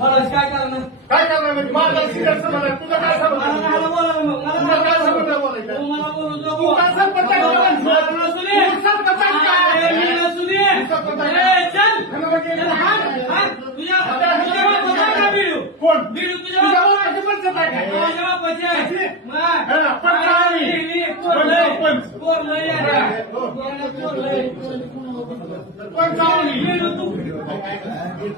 बोलायचं काय करणार काय करणार म्हणजे माझा सिरियस आहे तुझा काय मला आहे? काय बोलायला मग मला तुला काय काय संबंध आहे बोलायचं? तू मला बोलू नको. तू काय सरपंच आहे का? मला नसू दे. तू सरपंच आहे का? अरे, मी नसू दे. सरपंच आहे का? ए, चल. चल, हात, हात. तुझ्या तुझ्या बापाचा आहे का बिडू? कोण बिडू तुझ्या तुझ्या बापाचा बापाची पंचायत आहे का? माझ्या बापाची आहे. मग. हे पण काय नाही. मी- मी पोरलंय. पण- पोरलंय आहे. पोरलंय. पण जाऊ नये. बिडू तू.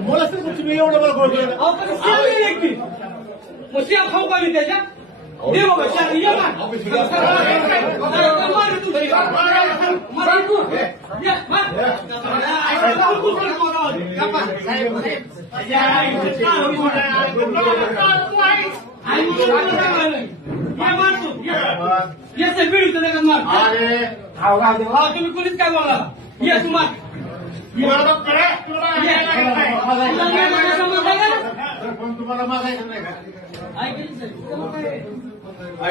बोला सर तुम्ही एवढं मला बोलतोय मशी खाऊ का मी त्याच्या? दे बाबा शाल ये ना मार तुझी मार तू. ये मार. बीड मार. अरे. हा तुम्ही कोणीच काय बोलला ये तू मार. विरोधात करे, तुला ये. ऐकायचं नाही. काय बोलायचं का? पण तुम्हाला मागायचं नाही का. तुला काय?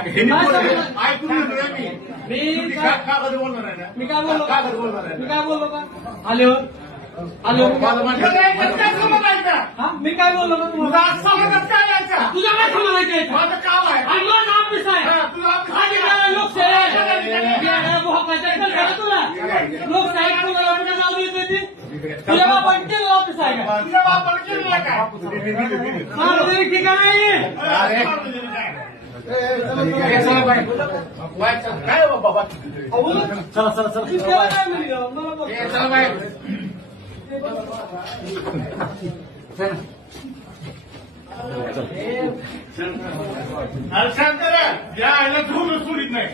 ह्यांनी बोलले, ऐकून घेतोय मी मी तुम्ही काय- का- कागद बोलणार आहे ना मी काय बोललो कागद बोलणार आहे मी काय बोललो का आलो आलो मला म्हणलं, काय संबंध आहे का? हा मी काय बोललो का तुझा तुम्हाला संबंधच काय यायचा? तुझा काय समजायचं आहे का? माझं काम आहे माझं आहे हा, तुझं ऑफिस भोकायचं आहे तुला? लोकशाही कोणाला कुठे नाव देते ती? बापाने केलेलं काय? माझं तरी ठिकाण आहे. काय हो बाबा? चला चला. चला. चला शंकर, या आईला धुवून सोडित नाही?